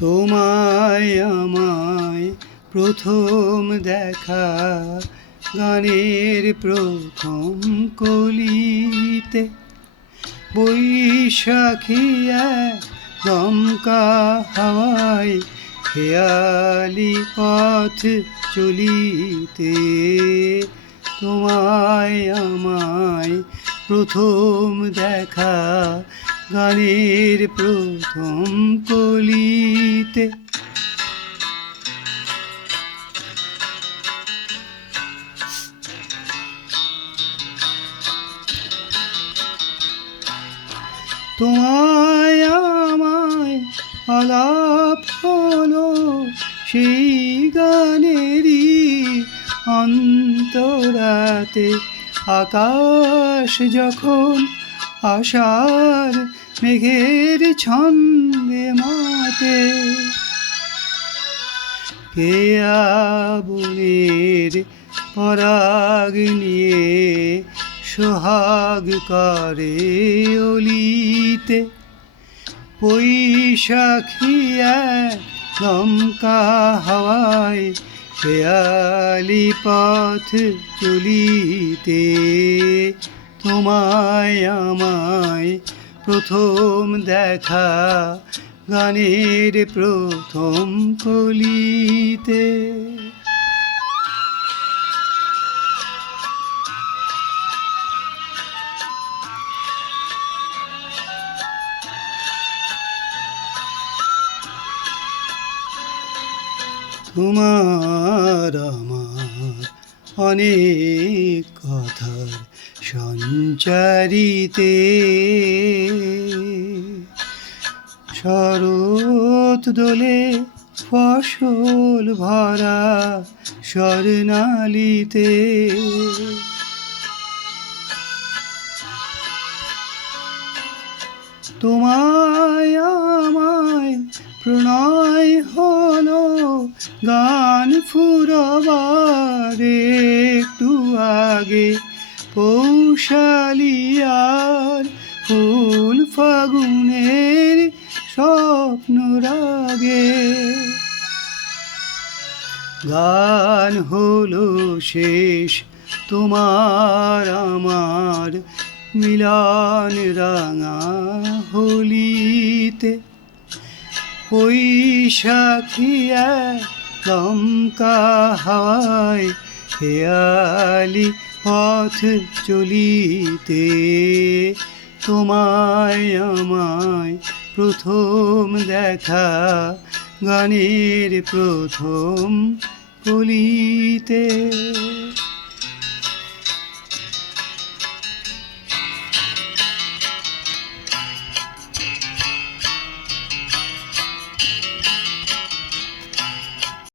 তোমায় আমায় প্রথম দেখা গানের প্রথম কলিতে, বৈশাখী এক দমকা হাওয়ায় খেয়ালি পথ চলিতে। তোমায় আমায় প্রথম দেখা গানের প্রথম কলিতে। তোমায় আমায় আলাপ হলো সেই গানেরই অন্তরাতে, আকাশ যখন আশার মেঘের ছন্দে মাতে। কেয়া বনের পরাগ নিয়ে সোহাগ করে অলিতে, বৈশাখী এক দমকা হাওয়ায় খেয়ালি পথ চলিতে। তোমায় আমায় প্রথম দেখা গানের প্রথম কলিতে। তোমার আমার অনেক কথার সঞ্চারিতে, শরৎ দোলে ফসল ভরা স্বর্ণালীতে। তোমায় আমায় প্রণয় হলো গান ফুরবার একটু আগে, পৌশালিয়ার ফুল ফাগুনের স্বপ্ন রাগে। গান হলো শেষ তোমার আমার মিলন রাঙা হোলিতে, বৈশাখী এক দমকা হাওয়ায় খেয়ালি পথ চলিতে। তোমায় আমায় প্রথম দেখা গানের প্রথম কলিতে।